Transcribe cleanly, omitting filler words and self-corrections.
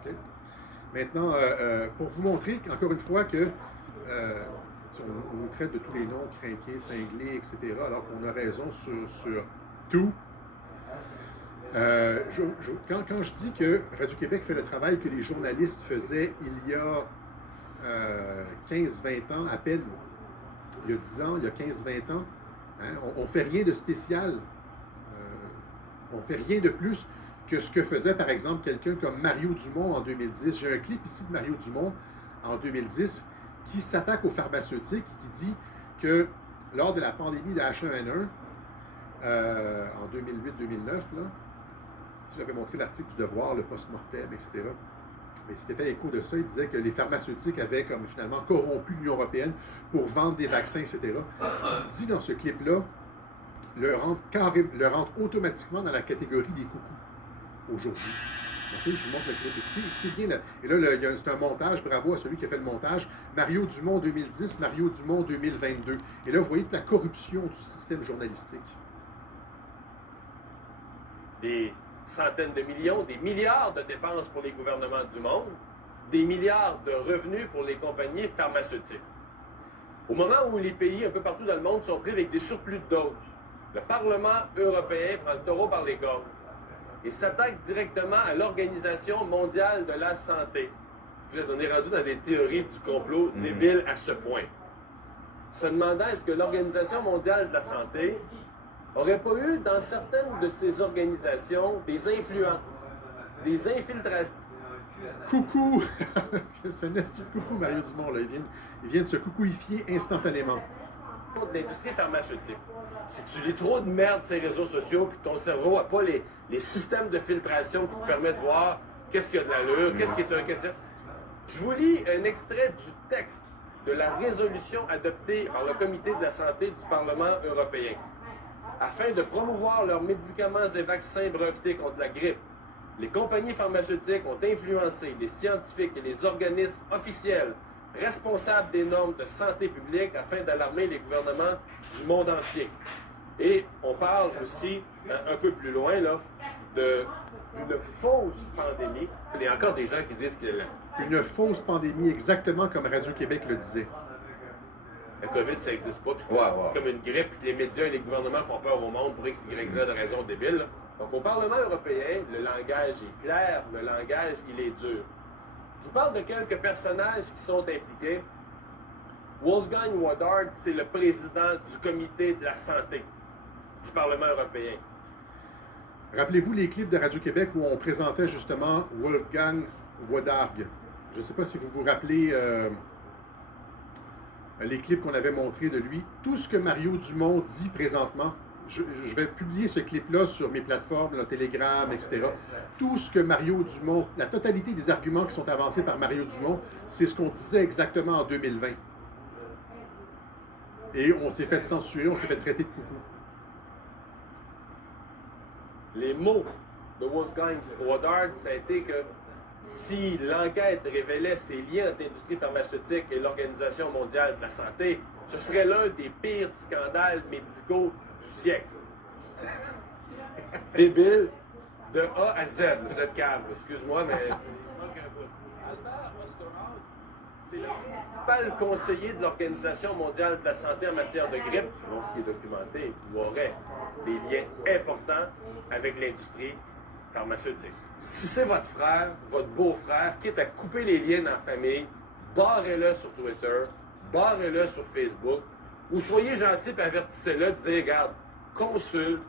Okay? Maintenant, pour vous montrer, encore une fois, que on nous traite de tous les noms, crinqués, cinglés, etc., alors qu'on a raison sur tout. Quand je dis que Radio-Québec fait le travail que les journalistes faisaient il y a 15-20 ans à peine, il y a 10 ans, il y a 15-20 ans, hein, on ne fait rien de spécial. On ne fait rien de plus que ce que faisait, par exemple, quelqu'un comme Mario Dumont en 2010. J'ai un clip ici de Mario Dumont en 2010 qui s'attaque aux pharmaceutiques et qui dit que lors de la pandémie de H1N1, en 2008-2009, j'avais montré l'article du Devoir, le post-mortem, etc. Mais il s'était fait écho de ça. Il disait que les pharmaceutiques avaient comme finalement corrompu l'Union européenne pour vendre des vaccins, etc. Ce qu'il dit dans ce clip-là le rentre automatiquement dans la catégorie des coucous aujourd'hui. Okay, je vous montre le clip. Écoutez bien. Et là, c'est un montage. Bravo à celui qui a fait le montage. Mario Dumont 2010, Mario Dumont 2022. Et là, vous voyez toute la corruption du système journalistique. Des centaines de millions, des milliards de dépenses pour les gouvernements du monde, des milliards de revenus pour les compagnies pharmaceutiques. Au moment où les pays un peu partout dans le monde sont pris avec des surplus de doses, le Parlement européen prend le taureau par les cornes et s'attaque directement à l'Organisation mondiale de la santé. Puis là, on est rendu dans des théories du complot débiles à ce point. Se demandant est-ce que l'Organisation mondiale de la santé n'aurait pas eu dans certaines de ces organisations des influences, des infiltrations. Coucou! C'est un esti de coucou, Mario Dumont. Là. Il vient de se coucouifier instantanément. De l'industrie pharmaceutique. Si tu lis trop de merde sur les réseaux sociaux puis que ton cerveau n'a pas les systèmes de filtration qui te permettent de voir qu'est-ce qu'il y a de l'allure, qu'est-ce qui est un question. Je vous lis un extrait du texte de la résolution adoptée par le Comité de la santé du Parlement européen. Afin de promouvoir leurs médicaments et vaccins brevetés contre la grippe, les compagnies pharmaceutiques ont influencé les scientifiques et les organismes officiels responsables des normes de santé publique afin d'alarmer les gouvernements du monde entier. Et on parle aussi, un peu plus loin, là, d'une fausse pandémie. Il y a encore des gens qui disent que... Une fausse pandémie, exactement comme Radio-Québec le disait. Le COVID, ça n'existe pas. Comme une grippe, puis les médias et les gouvernements font peur au monde pour X, Y, Z de raisons débiles. Donc, au Parlement européen, le langage est clair, le langage, il est dur. Je vous parle de quelques personnages qui sont impliqués. Wolfgang Wodards, c'est le président du comité de la santé du Parlement européen. Rappelez-vous les clips de Radio-Québec où on présentait justement Wolfgang Wodarg. Je ne sais pas si vous vous rappelez les clips qu'on avait montrés de lui. Tout ce que Mario Dumont dit présentement, je vais publier ce clip-là sur mes plateformes, le Telegram, etc. Tout ce que Mario Dumont, la totalité des arguments qui sont avancés par Mario Dumont, c'est ce qu'on disait exactement en 2020. Et on s'est fait censurer, on s'est fait traiter de coucou. Les mots de Wolfgang Wodards, ça a été que si l'enquête révélait ces liens entre l'industrie pharmaceutique et l'Organisation mondiale de la santé, ce serait l'un des pires scandales médicaux du siècle. Débile de A à Z. Vous êtes calme, excuse-moi, mais... Albert Osterhaus, c'est le principal conseiller de l'Organisation mondiale de la santé en matière de grippe, selon ce qui est documenté, ou aurait des liens importants avec l'industrie pharmaceutique. Si c'est votre frère, votre beau-frère, quitte à couper les liens dans la famille, barrez-le sur Twitter, barrez-le sur Facebook, ou soyez gentil et avertissez-le de dire, regarde, consulte,